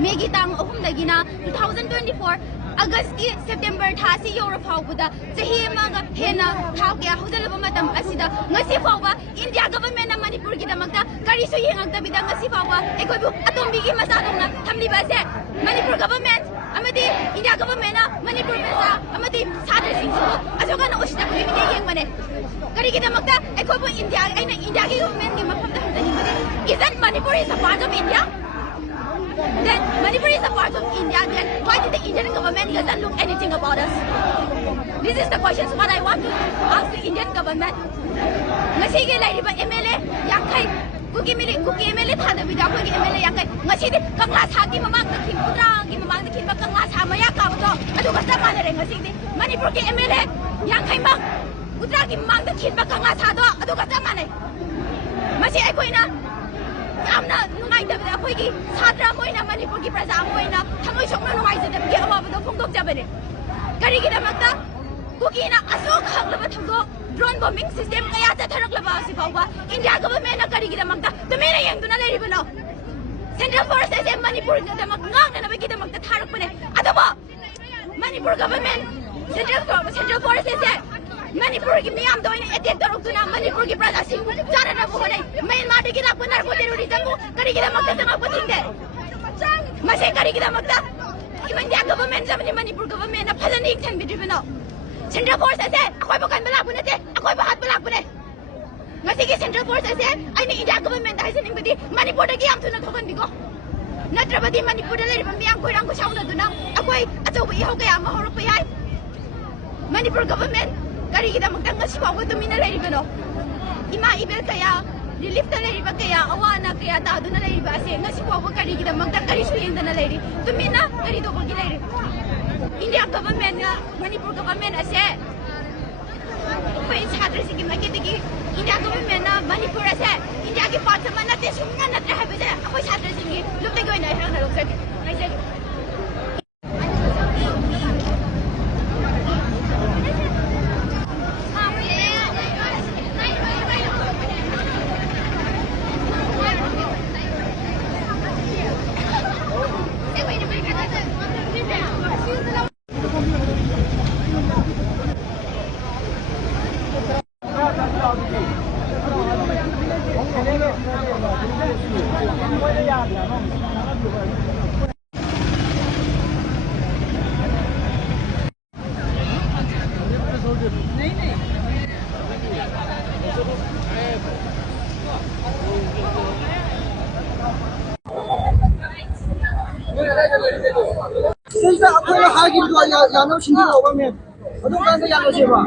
Megi tang ahum dagina 2024 August ki September thasi yora phawbuda chahi amaga hena thau kya hudalaba matam asida ngasi phawba India government na Manipur ki damakta kari so yengak tabida ngasi phawba ekoi bu atombi ki masa dongna thamli ba se Manipur government amadi India government na Manipur mesa amadi sadar sing su ajoga na osita ko mi yeng mane kari ki damakta ekoi bu India aina India ki government ki mafam da hamdani mane isn't Manipur is a part of India? Then Manipur is a part of India, then why did the Indian government doesn't look anything about us? This is the questions what I want to ask the Indian government. Ngasige lai ba MLA yakai kuki MLA thada bida ko MLA yakai ngaside kangla thagi mamang da kin pudra gi mamang da kin ba kangla tha maya ka ba adu ka sama na re ngaside Manipur ki MLA yakai mang pudra gi mamang da kin ba kangla tha do adu ka sama na masi ai koina amna nungai da ba koi gi sadra moina Manipur ki praja moina thamoi sokna nungai da bi awa ba do phongdok jabane kari gi da makta kuki na asok khaglaba thamdo drone bombing system kaya ta tharaklaba si bawba India government na kari gi da makta to mera yang duna leri bano Central Force as Manipur da mak ngang na ba gi da makta tharakpane adaba Manipur government Central Force as Manipur ki miyam do ina attack darukuna Manipur ki praja sing jara na bo nei Myanmar de ki na punar ko terrorism ko kari gi da makta tanga pating de mase kari gi da makta India government jamani Manipur government na phajani action bidribano Central Force ase akoi ba kan bala bunate akoi ba hat bala bune ngasi ki Central Force ase aina India government da hasen ingdi Manipur da ki am thuna thokan bigo natrabadi Manipur da leri ba miyam koi rang ko sauna duna akoi achau ba ihau kaya ma horok pa yai Manipur government kari gi da makta ngasi ba ko tumina leri bano ima ibel kaya relief da leri ba kaya awana kaya ta duna leri ba ase ngasi ba ko kari gi da makta kari su yeng dana leri tumina kari do ko gi leri India government na Manipur government ase koi chhatra si ki maketigi India government na Manipur ase India ki part sama na te sumna na tra habe je koi chhatra si ki lupte goi na rang na lok sak ai se现在阿贵还给多养到新疆外面，我都刚才养到去吧。